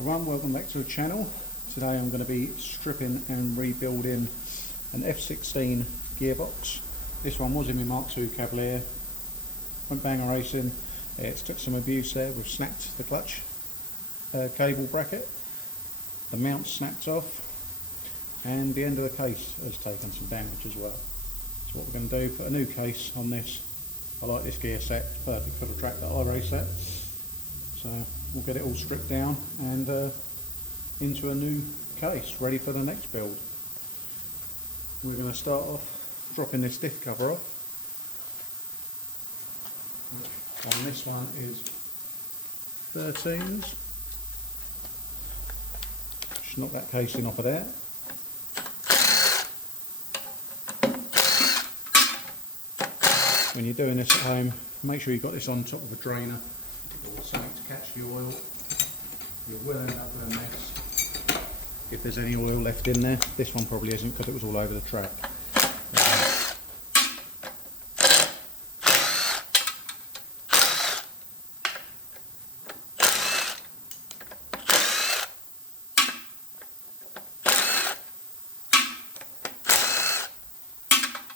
Everyone, welcome back to the channel. Today I'm going to be stripping and rebuilding an F16 gearbox. This one was in my Mark II Cavalier. Went banger racing. It's took some abuse there. We've snapped the clutch cable bracket. The mount snapped off and the end of the case has taken some damage as well. So what we're going to do, put a new case on this. I like this gear set, it's perfect for the track that I race at. So we'll get it all stripped down and into a new case, ready for the next build. We're going to start off dropping this diff cover off. On this one is 13s. Just knock that casing off of there. When you're doing this at home, make sure you've got this on top of a drainer or something to catch the oil. You will end up with a mess if there's any oil left in there. This one probably isn't because it was all over the track.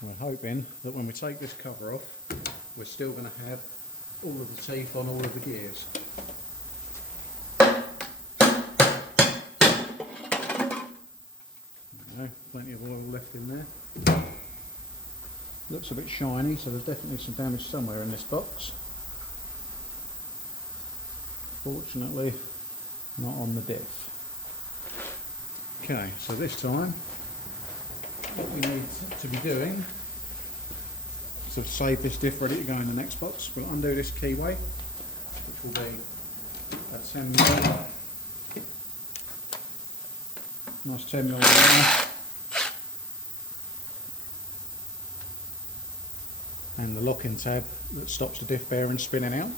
We're hoping that when we take this cover off, we're still going to have all of the teeth on all of the gears. There, plenty of oil left in there. Looks a bit shiny, so there's definitely some damage somewhere in this box. Fortunately, not on the diff. Okay, so this time, what we need to be doing to save this diff ready to go in the next box, we'll undo this keyway, which will be a 10mm, nice 10mm there, and the locking tab that stops the diff bearing spinning out.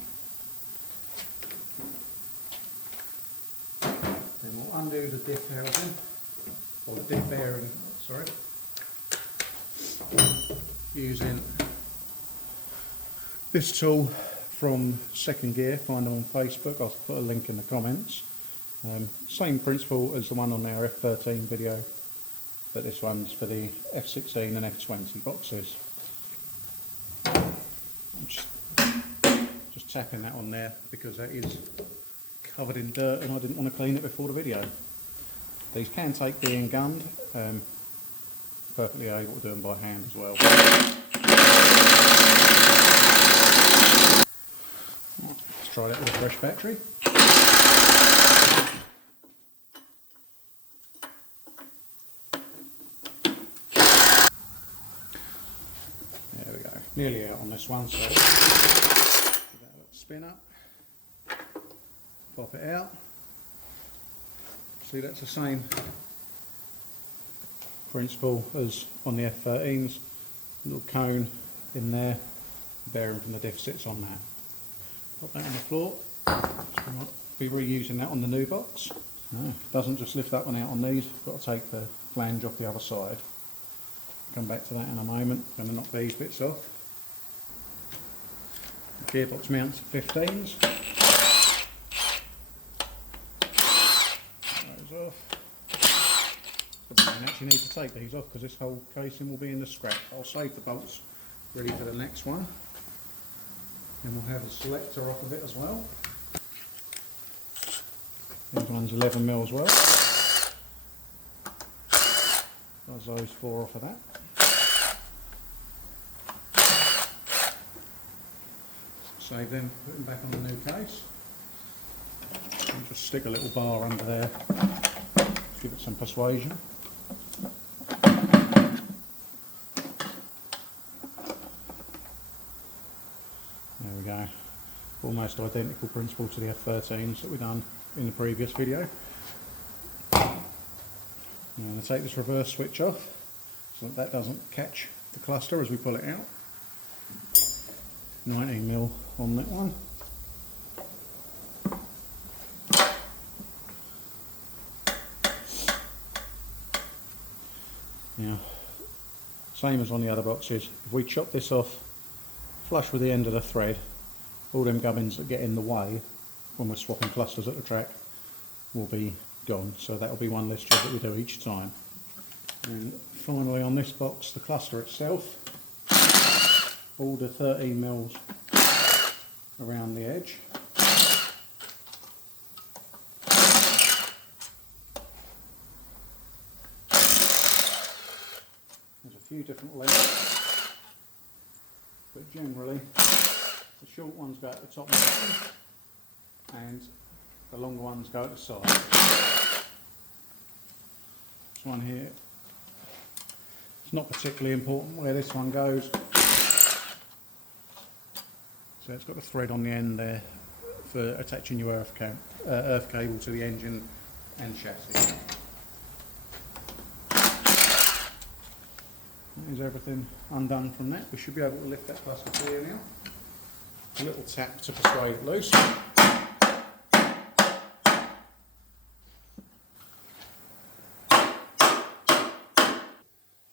Then we'll undo the diff housing, or the diff bearing, sorry, using this tool from Second Gear. Find them on Facebook, I'll put a link in the comments. Same principle as the one on our F13 video, but this one's for the F16 and F20 boxes. I'm just tapping that on there because that is covered in dirt and I didn't want to clean it before the video. These can take being gunned, perfectly able to do them by hand as well. Let's try that with a fresh battery. There we go, nearly out on this one, so give that a little spin up, pop it out. See, that's the same principle as on the F13s, little cone in there, bearing from the diff sits on that. Put that on the floor, so we might be reusing that on the new box. No, doesn't just lift that one out on these, got to take the flange off the other side. Come back to that in a moment, I'm going to knock these bits off. The gearbox mounts are 15s. Those off. I actually need to take these off because this whole casing will be in the scrap. I'll save the bolts ready for the next one. And we'll have a selector off of it as well. This one's 11mm as well. Does those 4 off of that. Save them, put them back on the new case. And just stick a little bar under there. Give it some persuasion. There we go. Almost identical principle to the F13s that we've done in the previous video. I'm going to take this reverse switch off so that doesn't catch the cluster as we pull it out. 19mm on that one. Now, same as on the other boxes, if we chop this off flush with the end of the thread, all them gubbins that get in the way when we're swapping clusters at the track will be gone. So that'll be one less job that we do each time. And finally on this box, the cluster itself, all the 13 mils around the edge. There's a few different lengths, but generally the short ones go at the top and the longer ones go at the side. This one here, it's not particularly important where this one goes. So it's got a thread on the end there for attaching your earth cable to the engine and chassis. There's everything undone from that. We should be able to lift that cluster clear now. A little tap to persuade it loose.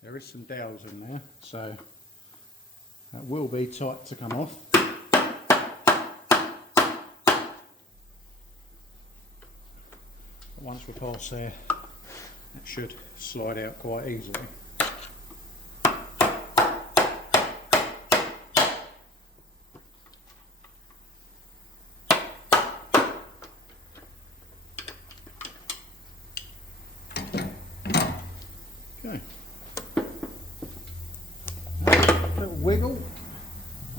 There is some dowels in there, so that will be tight to come off. But once we pass there, that should slide out quite easily. Okay. A little wiggle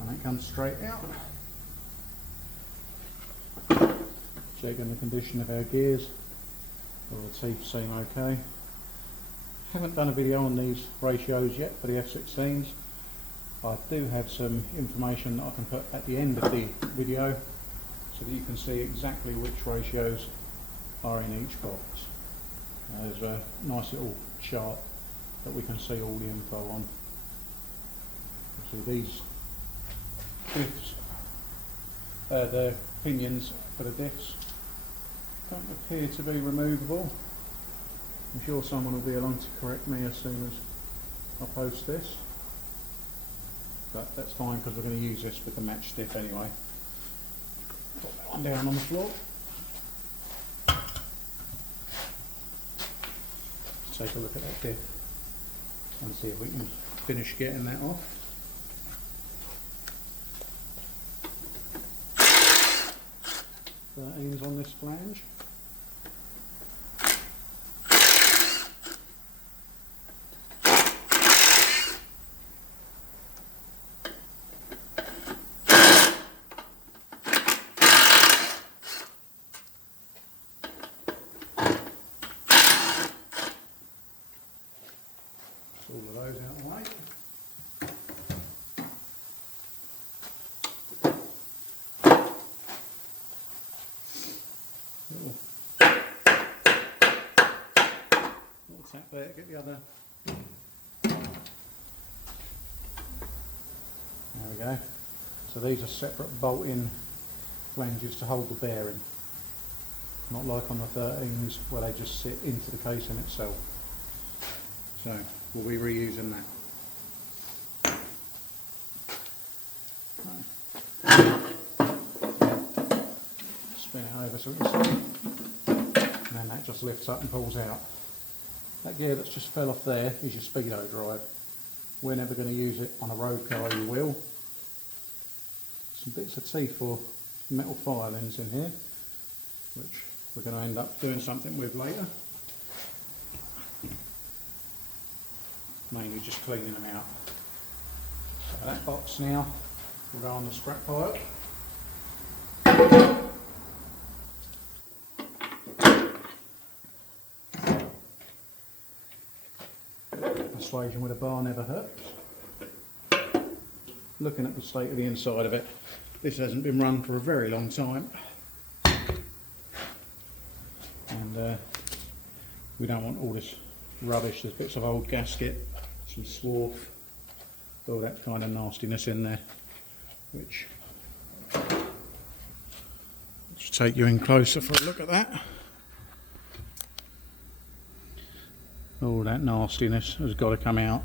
and it comes straight out. Checking the condition of our gears. All the teeth seem okay. Haven't done a video on these ratios yet for the F16s. I do have some information that I can put at the end of the video so that you can see exactly which ratios are in each box. There's a nice little chart that we can see all the info on. See these diffs, the pinions for the diffs don't appear to be removable. I'm sure someone will be along to correct me as soon as I post this, but that's fine because we're going to use this with the match diff anyway. Put that one down on the floor. Take a look at that diff and see if we can finish getting that off. Aims on this flange. All of those out of the way. Little tap there, get the other. There we go. So these are separate bolt-in flanges to hold the bearing. Not like on the 13s where they just sit into the casing itself. So we'll be reusing that. Spin it over so we can see. And then that just lifts up and pulls out. That gear that's just fell off there is your speedo drive. We're never going to use it on a road car, you will. Some bits of teeth or metal filings in here, which we're going to end up doing something with later. Mainly just cleaning them out. So that box now will go on the scrap pile. Persuasion with a bar never hurts. Looking at the state of the inside of it, this hasn't been run for a very long time, and we don't want all this rubbish. There's bits of old gasket, some swarf, all that kind of nastiness in there, which just take you in closer for a look at that. All that nastiness has got to come out.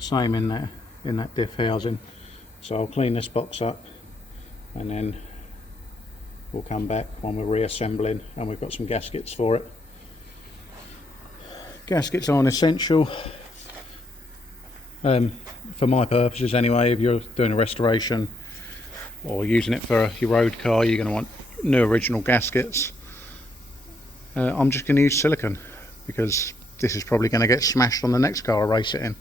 Same in that diff housing. So I'll clean this box up and then we'll come back when we're reassembling and we've got some gaskets for it. Gaskets aren't essential, for my purposes anyway. If you're doing a restoration or using it for your road car, you're going to want new original gaskets. I'm just going to use silicone because this is probably going to get smashed on the next car I race it in.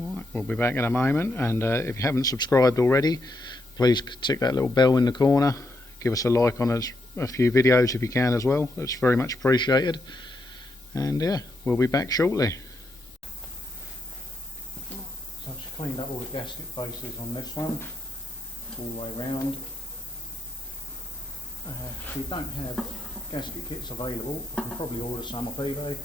Alright, we'll be back in a moment, and if you haven't subscribed already, please tick that little bell in the corner. Give us a like on a few videos if you can as well. That's very much appreciated. And yeah, we'll be back shortly. So I've just cleaned up all the gasket faces on this one, all the way round. If you don't have gasket kits available, you can probably order some off eBay.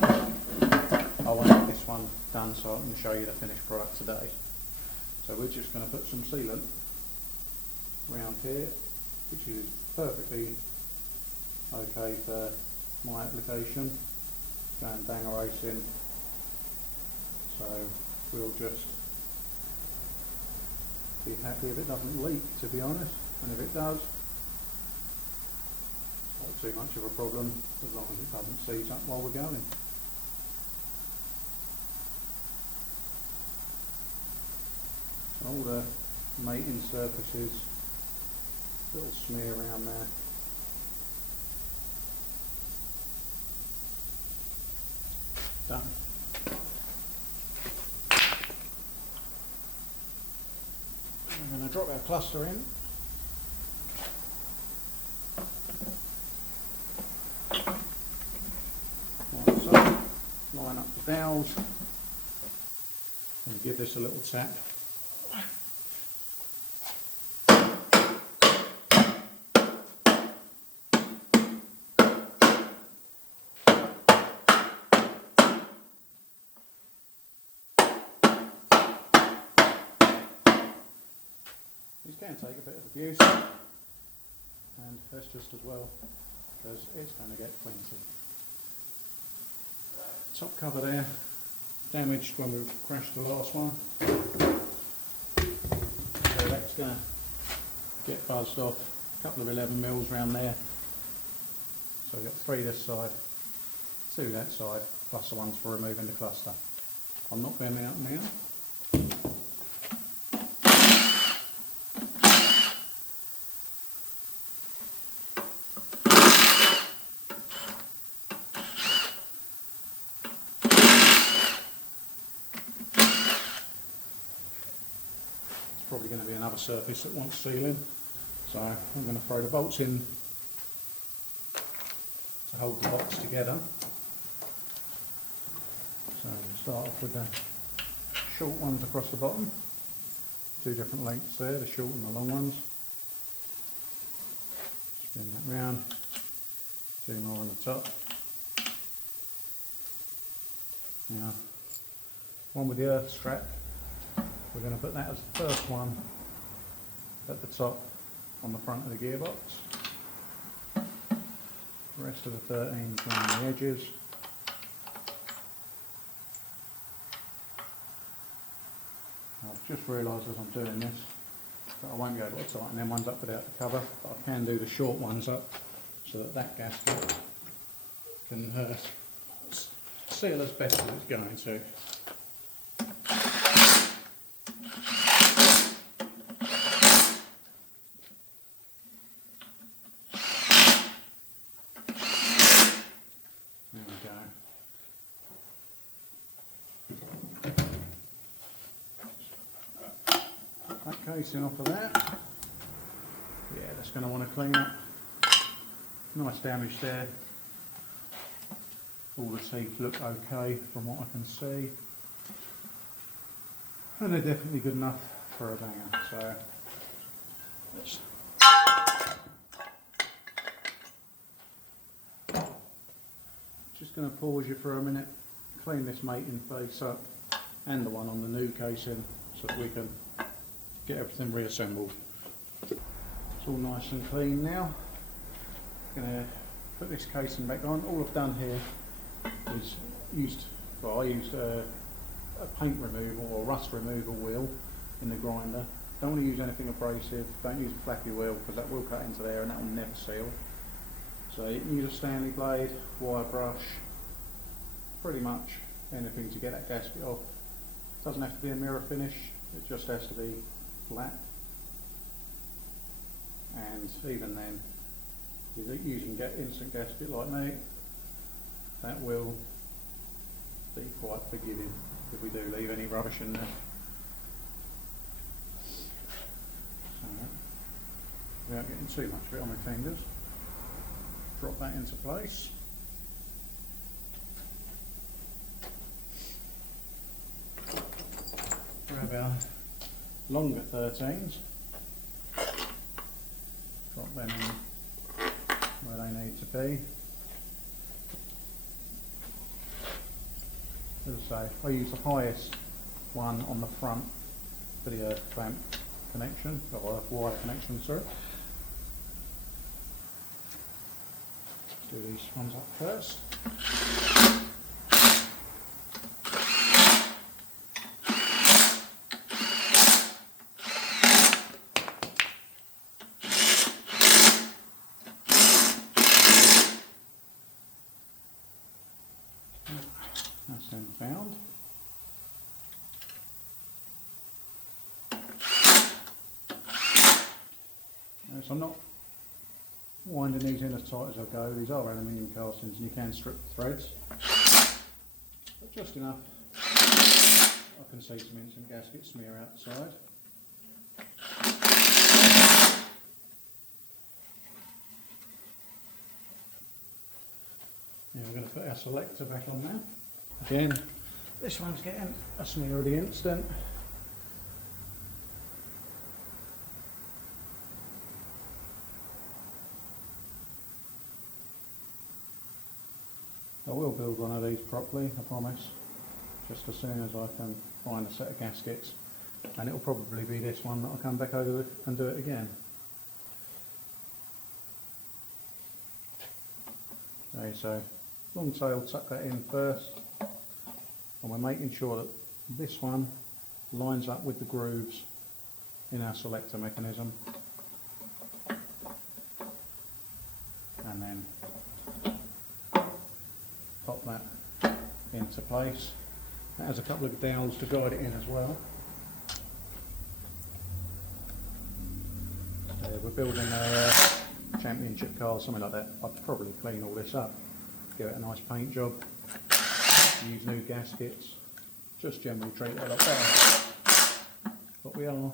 I want to get this one done so I can show you the finished product today. So we're just going to put some sealant around here, which is perfectly okay for my application. Going banger racing, so we'll just be happy if it doesn't leak, to be honest, and if it does, not too much of a problem as long as it doesn't seize up while we're going. So all the mating surfaces, little smear around there. Done. We're going to drop our cluster in. Like so. Line up the valves and give this a little tap. These can take a bit of abuse, and that's just as well, because it's going to get plenty. Top cover there, damaged when we crashed the last one, so that's going to get buzzed off. A couple of 11 mils around there, so we've got 3 this side, 2 that side, plus the ones for removing the cluster. I'll knock them out now. Probably going to be another surface that wants sealing, so I'm going to throw the bolts in to hold the box together. So we'll start off with the short ones across the bottom, 2 different lengths there, the short and the long ones. Spin that round, 2 more on the top. Now, one with the earth strap. We're going to put that as the first one at the top on the front of the gearbox. The rest of the 13s around the edges. I've just realised as I'm doing this that I won't be able to tighten them ones up without the cover, but I can do the short ones up so that that gasket can seal as best as it's going to. That casing off of that. Yeah, that's going to want to clean up. Nice damage there. All the teeth look okay from what I can see. And they're definitely good enough for a banger. So let's just going to pause you for a minute, clean this mating face up and the one on the new casing so that we can get everything reassembled. It's all nice and clean now. Going to put this casing back on. All I've done here is I used a paint removal or rust removal wheel in the grinder Don't want to use anything abrasive, don't use a flappy wheel because that will cut into there and that will never seal. So you can use a Stanley blade, wire brush, pretty much anything to get that gasket off. Doesn't have to be a mirror finish, it just has to be flat. And even then, if you're using instant gasket like me, that will be quite forgiving if we do leave any rubbish in there. So, without getting too much of it on my fingers, drop that into place. Grab our longer 13s, drop them in where they need to be. As I say, I use the highest one on the front for the earth clamp connection, or earth wire connection, sorry. Do these ones up first. That's then found. So I'm not winding these in as tight as I go. These are aluminium castings and you can strip the threads, but just enough. I can see some instant gasket smear outside. Now we're going to put our selector back on there. Again, this one's getting a smear of the instant. I will build one of these properly, I promise, just as soon as I can find a set of gaskets, and it will probably be this one that I'll come back over and do it again. Okay, so long tail, tuck that in first, and we're making sure that this one lines up with the grooves in our selector mechanism, and then pop that into place. That has a couple of dowels to guide it in as well. We're building a championship car, something like that. I'd probably clean all this up, give it a nice paint job, use new gaskets, just generally treat it a lot better. But we are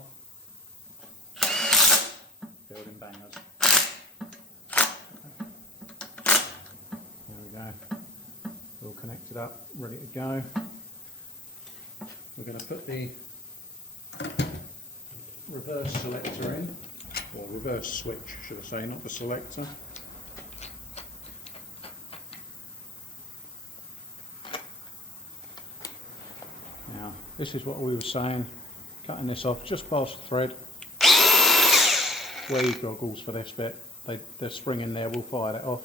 building bangers. There we go. All connected up, ready to go. We're going to put the reverse selector in, or reverse switch should I say, not the selector. Now this is what we were saying, cutting this off just past the thread. Wear your goggles for this bit, the spring in there will fire that off.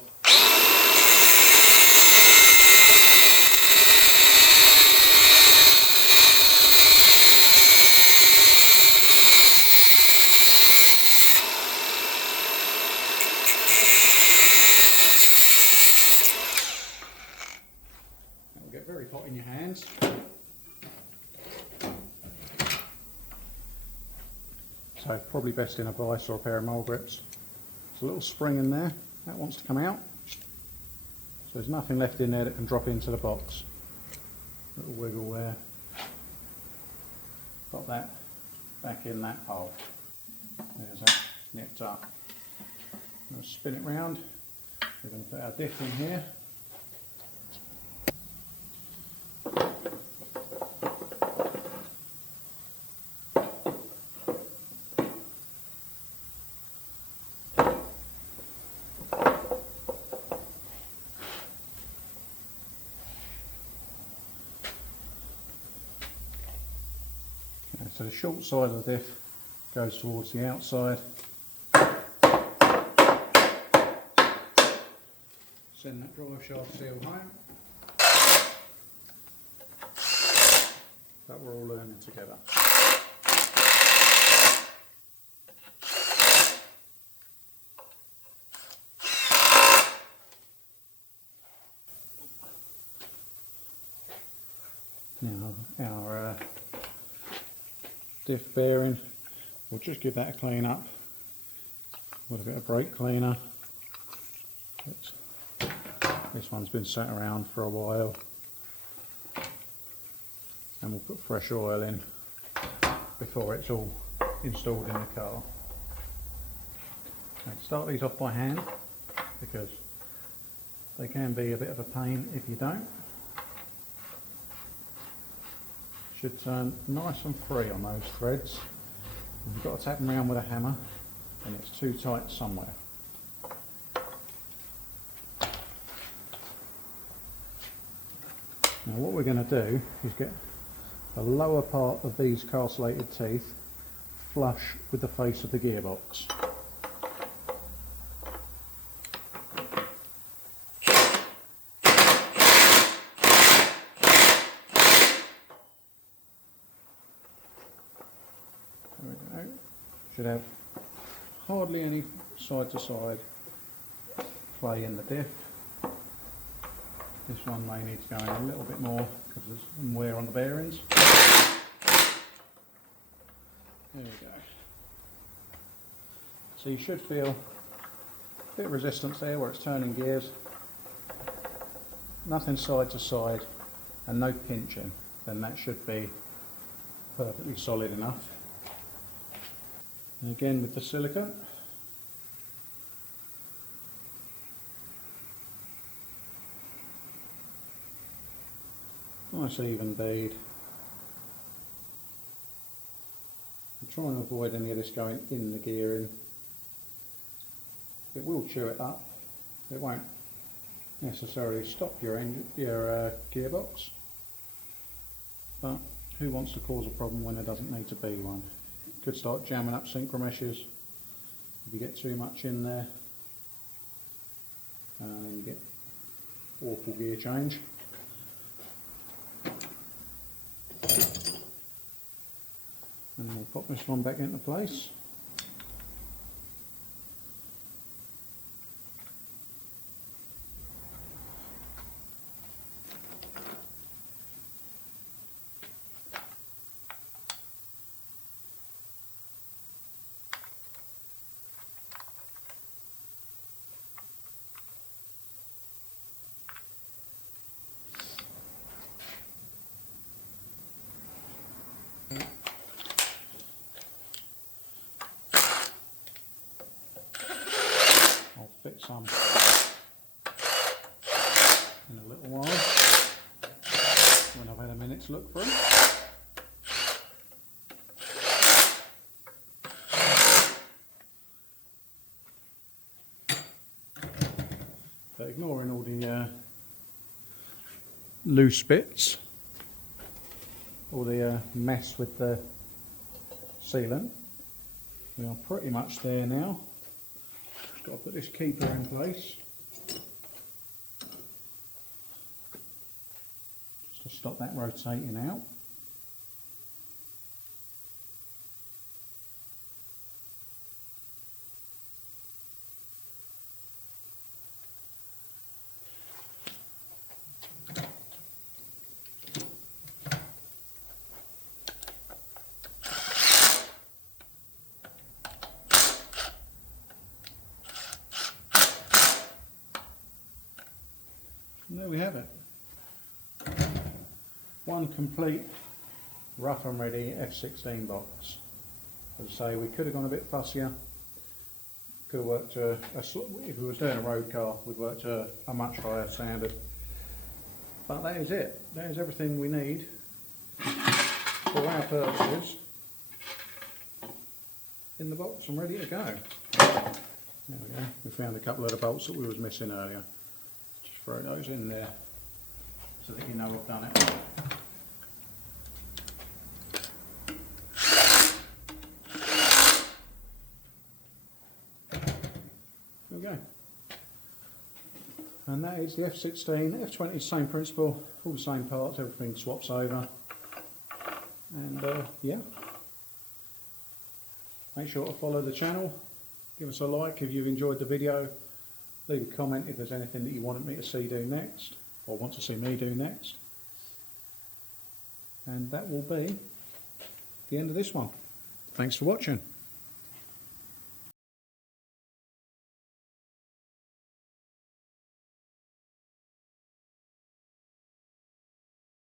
Get very hot in your hands. So probably best in a vise or a pair of mole grips. There's a little spring in there, that wants to come out. So there's nothing left in there that can drop into the box. Little wiggle there. Got that back in that hole. There's that nipped up. I'm going to spin it round. We're going to put our diff in here. So the short side of the diff goes towards the outside. Send that drive shaft seal home. That we're all learning together. diff bearing. We'll just give that a clean up with a bit of brake cleaner. This one's been sat around for a while, and we'll put fresh oil in before it's all installed in the car. Okay, start these off by hand because they can be a bit of a pain if you don't. Should turn nice and free on those threads. You've got to tap them around with a hammer and it's too tight somewhere. Now what we're going to do is get the lower part of these castellated teeth flush with the face of the gearbox. There we go. Should have hardly any side to side play in the diff. This one may need to go in a little bit more because there's some wear on the bearings. There we go. So you should feel a bit of resistance there where it's turning gears. Nothing side to side and no pinching, then that should be perfectly solid enough. And again with the silicone, nice even bead. I'm trying to avoid any of this going in the gearing. It will chew it up. It won't necessarily stop your gearbox, but who wants to cause a problem when there doesn't need to be one? It could start jamming up synchro meshes if you get too much in there, and then you get awful gear change. And we'll pop this one back into place. Fit some in a little while when I've had a minute to look through. But ignoring all the loose bits, all the mess with the sealant, we are pretty much there now. Got to put this keeper in place just to stop that rotating out. And there we have it. One complete rough and ready F16 box. As I say, we could have gone a bit fussier. Could have worked to if we was doing a road car, we'd work to a much higher standard. But that is it. That is everything we need for our purposes in the box and ready to go. There we go. We found a couple of the bolts that we was missing earlier. Just throw those in there so that you know I've done it. There we go. And that is the F16, F20, same principle, all the same parts, everything swaps over. And yeah, make sure to follow the channel, give us a like if you've enjoyed the video, leave a comment if there's anything that you wanted me to see do next, or want to see me do next. And that will be the end of this one. Thanks for watching.